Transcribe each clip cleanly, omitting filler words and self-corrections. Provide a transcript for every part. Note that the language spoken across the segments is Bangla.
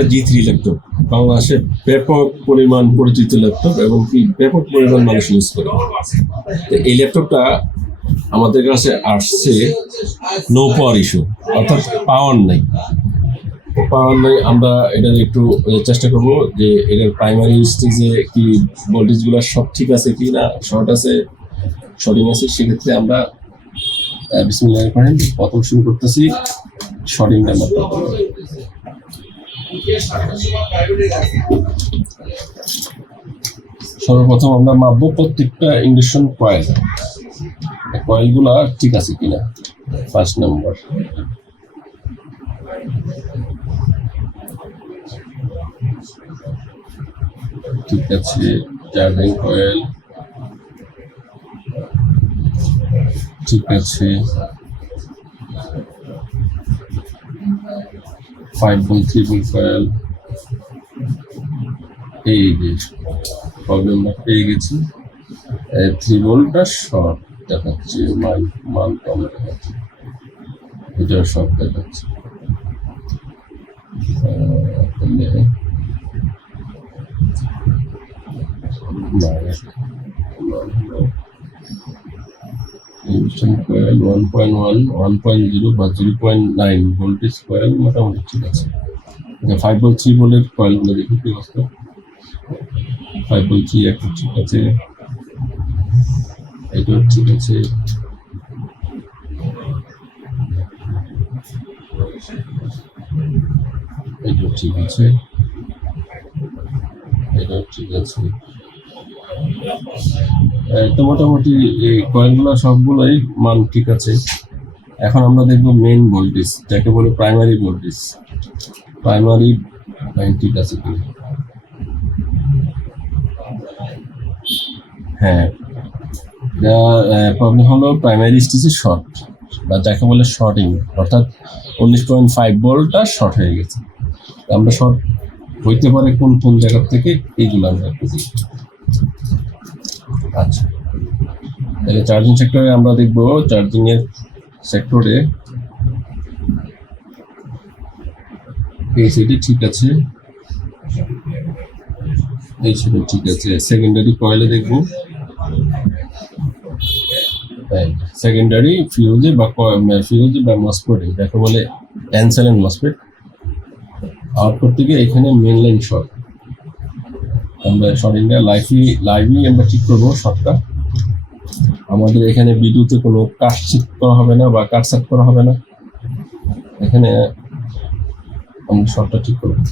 একটা G3 ল্যাপটপ, বাংলাদেশে ব্যাপক পরিমাণ পরিচিত ল্যাপটপ এবং কি ব্যাপক পরিমাণ মানুষ ইউজ করে। তো এই ল্যাপটপটা আমাদের কাছে আসছে নো পাওয়ার ইস্যু, অর্থাৎ পাওয়ার নাই। আমরা এটার একটু চেষ্টা করব যে এটার প্রাইমারি স্টেজে কি ভোল্টেজগুলো সব ঠিক আছে কি না, শর্ট আছে, শর্টিং আছে। সেক্ষেত্রে আমরা বিসমিল্লাহির রহমানির রহিম প্রথম শুরু করতেছি শর্টিংটা মাত্র। সর্বপ্রথম আমরা মাপবো প্রত্যেকটা ইন্ডাকশন কয়েলগুলা ঠিক আছে কিনা। ফার্স্ট নাম্বার ঠিক আছে, চার্জিং কয়েল ঠিক আছে, 5 ভোল্ট 3 ভোল্ট কয়েল। এই যে প্রবলেমটা পেয়ে গেছি, 3 ভোল্টটা শর্ট দেখাচ্ছে, মান কম দেখাচ্ছে, এটা শর্ট দেখাচ্ছে। কয়েল 1.1, 1.0 বা 0.9 ভোল্টেজ কয়েল মোটামুটি ঠিক আছে। 5 ভোল্ট 3 ভোল্টের কয়েলগুলো দেখি কি অবস্থা। 5 ভোল্ট 3 একটা ঠিক আছে, এটাও ঠিক আছে, এটাও ঠিক আছে, এটাও ঠিক আছে। তো মোটামুটি এই কয়েলগুলো সবগুলোই মান ঠিক আছে। এখন আমরা দেখবো মেইন ভোল্টেজ, যাকে বলে প্রাইমারি ভোল্টেজ। প্রাইমারি ঠিক আছে কি? হ্যাঁ, প্রবলেম হলো প্রাইমারি স্টেজে শর্ট, বা যাকে বলে শর্টিং, অর্থাৎ 19.5 ভোল্টটা শর্ট হয়ে গেছে। আমরা শর্ট হইতে পারে কোন কোন জায়গা থেকে, এইগুলো আমরা বুঝি। আচ্ছা, তাহলে চার্জিং সেক্টরে আমরা দেখবো, চার্জিং এর সেক্টরে এসিডি ঠিক আছে, এই ছিল ঠিক আছে। সেকেন্ডারি কয়েলে দেখবো, সেকেন্ডারি ফিউজে বা মসফেটে, যাকে বলে এনসেলেন মসফেট, আউটপুট থেকে এখানে মেন লাইন শর্ট। আমরা শর্টিংটা লাইভলি আমরা ঠিক করবো শর্টটা। আমাদের এখানে বিদ্যুতে কোনো কাট চেক করা হবে না বা কাট সেট করা হবে না, এখানে আমরা শর্টটা ঠিক করবো।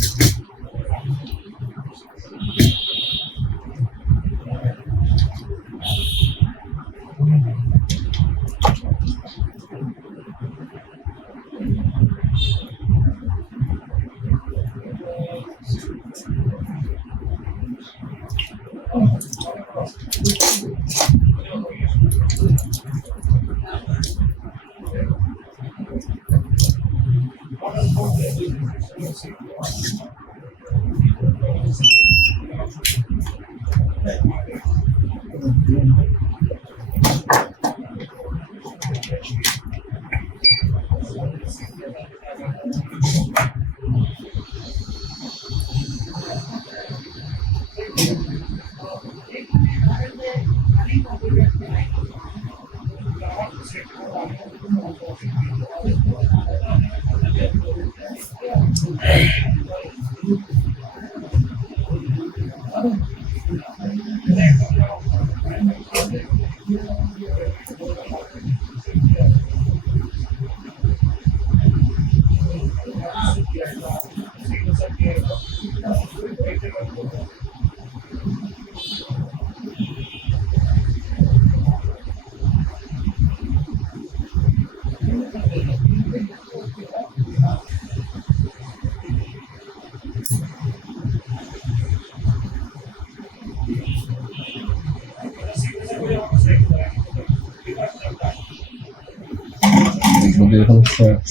এখন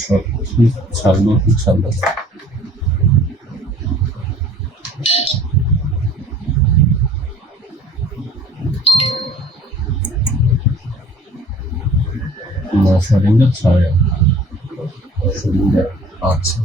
সব ঠিক ছাড়লো, ঠিক ছাড়লো। না, শর্টিংটা ছাড়ে, শর্টিংটা আছে।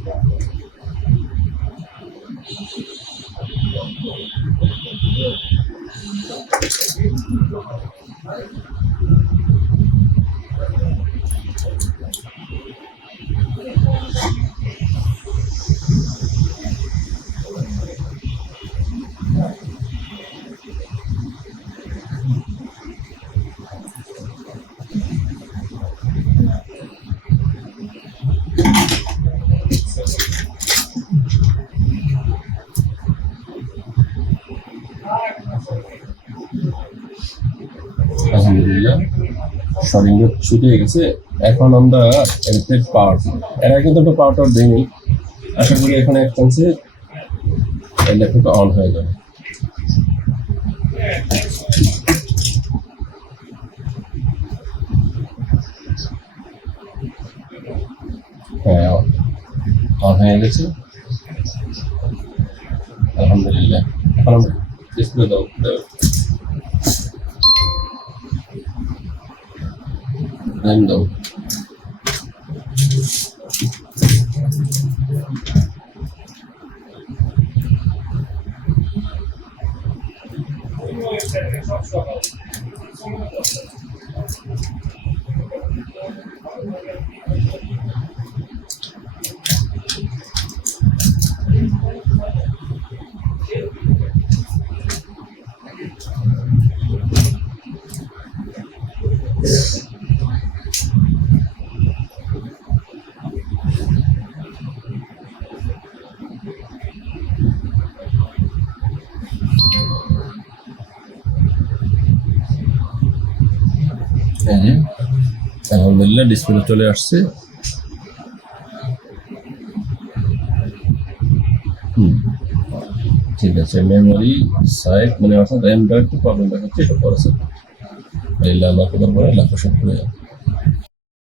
আলহামদুলিল্লাহ শরিং ছুটে গেছে। এখন আমরা এতে পাওয়ার, এরা কিন্তু একটু পাওয়ারটা দেয়নি। আশা করি এখানে এক চান্সে ল্যাপটপটা অন হয়ে যাবে। হ্যাঁ, অন হয়ে গেছে আলহামদুলিল্লাহ। এখন আমরা ডিসপ্লে দাও দাও। আলহামদুলিল্লাহ ডিসপ্লে চলে আসছে। ঠিক আছে, মেমোরি সাইট মানে অর্থাৎ র্যাম একটু প্রবলেম দেখাচ্ছে, এটা পরে লাখ করে লাখ